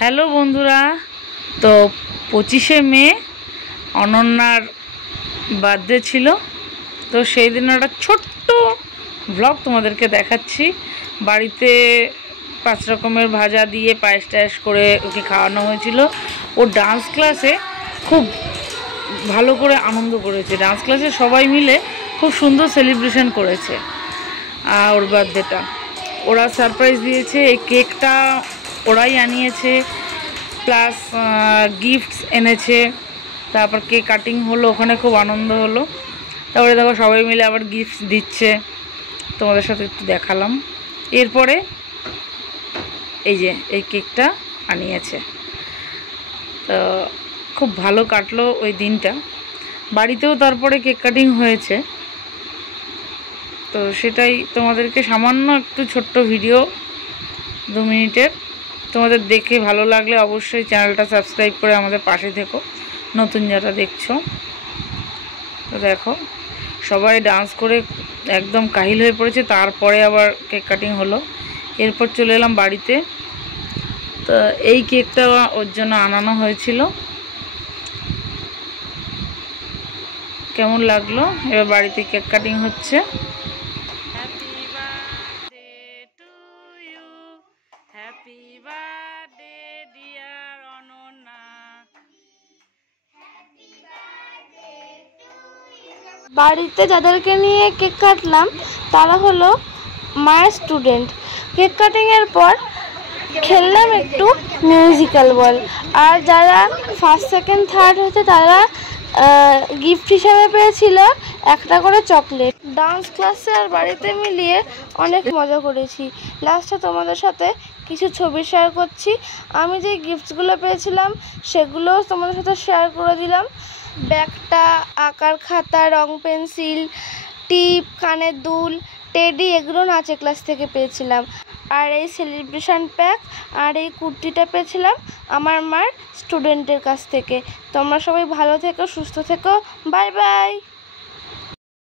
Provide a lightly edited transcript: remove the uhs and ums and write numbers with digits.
Hello বন্ধুরা, তো 25শে মে অনন্যার বার্থডে ছিল। তো সেই দিন একটা ছোট্ট ব্লগ তোমাদেরকে দেখাচ্ছি। বাড়িতে 5 রকমের ভাজা দিয়ে পায়েস টায়েস করে ওকে খাওয়ানো হয়েছিল। ও ডান্স ক্লাসে খুব ভালো করে আনন্দ করেছে। ডান্স ক্লাসে সবাই মিলে খুব সুন্দর সেলিব্রেশন করেছে ওর বার্থডেটা। ওরা সারপ্রাইজ দিয়েছে, এই কেকটা ওরাই আনিয়েছে, প্লাস গিফটস এনেছে। তারপর কেক কাটিং হলো, ওখানে খুব আনন্দ হলো। তারপরে দেখো সবাই মিলে আবার গিফটস দিচ্ছে, তোমাদের সাথে একটু দেখালাম। এরপরে এই যে এই কেকটা আনিয়েছে। তো খুব ভালো কাটলো ওই দিনটা। বাড়িতেও তারপরে কেক কাটিং হয়েছে। তো সেটাই তোমাদেরকে সামান্য একটু ছোট্ট ভিডিও 2 মিনিটের, তোমাদের দেখে ভালো লাগলে অবশ্যই চ্যানেলটা সাবস্ক্রাইব করে আমাদের পাশে থেকো, নতুন যারা দেখছো। তো দেখো সবাই ডান্স করে একদম কাহিল হয়ে পড়েছে। তারপরে আবার কেক কাটিং হলো। এরপর চলে এলাম বাড়িতে। তো এই কেকটা ওর জন্য আনানো হয়েছিল। কেমন লাগলো? এবার বাড়িতে কেক কাটিং হচ্ছে। Happy birthday dear Ananya. বাড়িতে যাদেরকে নিয়ে কেক কাটলাম তারা হলো মায়ের স্টুডেন্ট। কেক কাটিংয়ের পর খেললাম একটু মিউজিক্যাল বল। আর যারা ফার্স্ট সেকেন্ড থার্ড হয়েছে তারা গিফট হিসাবে পেয়েছিল একটা করে চকলেট। ডান্স ক্লাসে আর বাড়িতে মিলিয়ে অনেক মজা করেছি। লাস্টে তোমাদের সাথে কিছু ছবি শেয়ার করছি। আমি যে গিফটসগুলো পেয়েছিলাম সেগুলোও তোমাদের সাথে শেয়ার করে দিলাম। ব্যাগটা, আঁকার খাতা, রং পেন্সিল, টিপ, কানের দুল, টেডি, এগুলো নাচে ক্লাস থেকে পেয়েছিলাম। আর এই সেলিব্রেশন প্যাক আর এই কুর্তিটা পেয়েছিলাম আমার মার স্টুডেন্টের কাছ থেকে। তোমরা সবাই ভালো থেকো, সুস্থ থেকো। Bye bye.